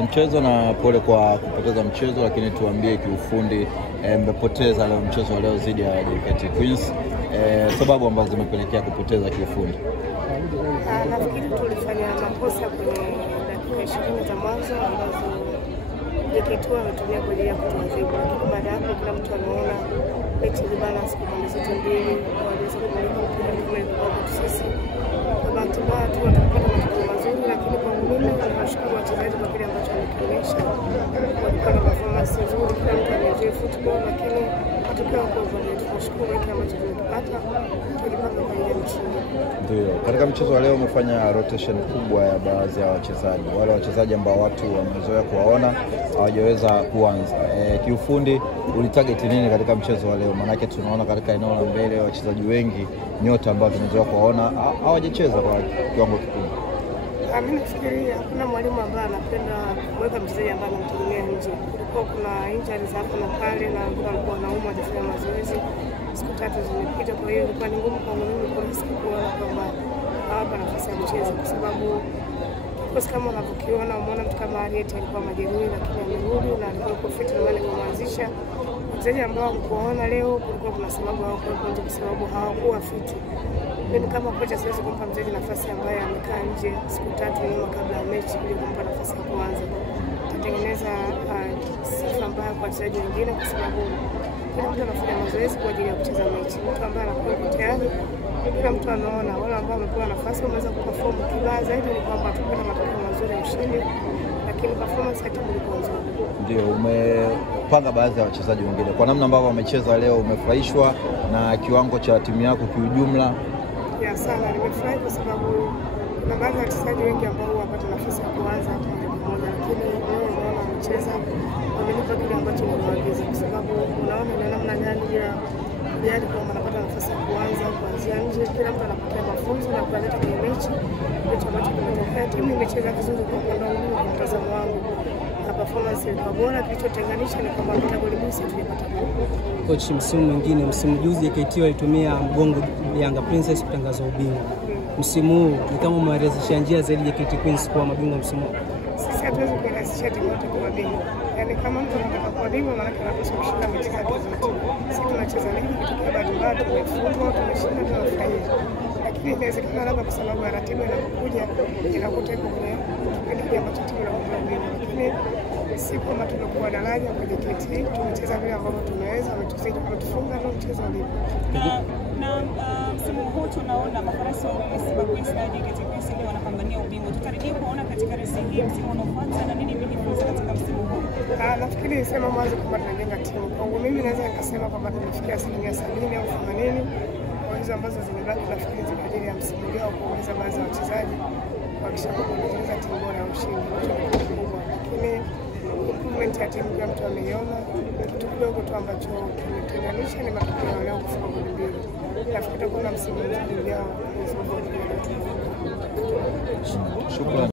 Mchezo na pole kwa kupoteza mchezo, lakini tuambie kiufundi mmepoteza leo mchezo leo dhidi ya JKT Queens, sababu ambazo zimepelekea kupoteza kiufundi. Nafikiri tulifanya makosa kwenye dakika 20 za mwanzo ambazo JKT wametumia kwa ajili ya kutuadhibu. Baada ya hapo kila mtu anaona mechi ni balance kwa pande zote mbili, waweza kumaliza mpira kama ilivyo sisi. Kwa bahati mbaya tu watapata matokeo mazuri, lakini kwa mimi nawashukuru wachezaji kwa kile ambacho wamekionyesha. Walikuwa na performance nzuri, kila mtu anaenjoy football, lakini matokeo kwa kweli tunashukuru kile ambacho tumekipata, tulipata kwa ile mchezo. Ndio, katika mchezo wa leo umefanya rotation kubwa ya baadhi ya wachezaji. Wale wachezaji ambao watu wamezoea kuwaona hawajaweza kuanza. Kiufundi ulitarget nini katika mchezo wa leo? Maana tunaona katika eneo la mbele wachezaji wengi nyota ambao tumezoea kuwaona hawajacheza kwa kiwango kikubwa. Mimi nafikiria hakuna mwalimu ambaye anapenda kuweka mchezaji ambaye anamtegemea nje. Kulikuwa kuna injuries hapo na pale na walikuwa wanauma hajafanya mazoezi siku 3 zimepita, kwa hiyo ilikuwa ni ngumu kwa mimi kuona kwamba hapa nafasi ya mchezo, kwa sababu kikosi kama unavyokiona umeona mtu kama Ariet alikuwa majeruhi lakini amerudi na alikuwa fit na wale kuanzisha. Wachezaji ambao kuona leo kulikuwa kuna sababu hao kwa nje kwa sababu hawakuwa fit. Mimi kama kocha siwezi kumpa mchezaji nafasi ambaye amekaa nje siku 3 nyuma kabla ya mechi ili kumpa nafasi ya kuanza. Tutengeneza sifa mbaya kwa wachezaji wengine kwa sababu kila mtu anafanya mazoezi kwa ajili ya kucheza mechi. Mtu ambaye anakuwa tayari kila mtu anaona wale ambao wamepewa nafasi wameweza kuperform. Kibaya zaidi ni kwamba tupata matokeo mazuri ya ushindi, lakini performance ya timu ilikuwa nzuri. Ndio, umepanga baadhi ya wachezaji wengine kwa namna ambavyo wamecheza leo, umefurahishwa na kiwango cha timu yako kiujumla? Ya sana, nimefurahi kwa sababu kuna baadhi ya wachezaji wengi ambao wapata nafasi ya kuanza hata mmoja, lakini leo unaona wamecheza, wamenipa kile ambacho nimewaagiza, kwa sababu unaona ni namna gani ya kwa wanapata nafasi ya kuanza kuanzia nje, kila mtu anapokea mafunzo na kuleta kwenye mechi. Kitu ambacho kimetokea, timu imecheza vizuri kwa upande wangu, kwa mtazamo wangu, na performance ilikuwa bora. Kilichotenganisha ni kwamba hata goli moja tulipata. Coach, msimu juzi JKT walitumia mgongo Yanga Princess kutangaza ubingwa. Msimu huu ni kama umewarejesha njia zaidi JKT Queens kuwa mabingwa msimu huu. Sisi hatuwezi kuendesha timu yote kwa bingwa. Yaani kama mtu anataka kuwa bingwa maana anapaswa kushinda mechi zake zote. Sisi tunacheza ligi kutoka bahati mbaya tumefungwa, tumeshinda, tunafurahia. Lakini inawezekana labda kwa sababu ya ratiba inapokuja inakuta iko kwenye kipindi ambacho timu inakuwa bingwa. Lakini si kwamba tumekuwa daraja kwa JKT, tumecheza vile ambavyo tumeweza, wametuzidi kutufunga na mchezo ulivyo. Na msimu huu tunaona mafarasi wa Simba Queens na JKT Queens ndio wanapambania ubingwa. Tutarajia kuona katika racing hii msimu unaofuata na nini mlijifunza katika msimu huu? Nafikiri nisema mwanzo kwamba tunajenga timu. Kwangu mimi naweza nikasema kwamba tumefikia 70% au 80%. Kwa hizo ambazo zimebaki nafikiri ziko ajili ya msimu ujao kuongeza baadhi ya wachezaji kuhakikisha kwamba tunatengeneza timu bora ya ushindi. Lakini improvement ya timu kila mtu ameiona. Kitu kidogo tu ambacho kimetenganisha ni matokeo ya leo kufunga goli mbili. Nafikiri tutakuwa na msimu ujao. Shukrani.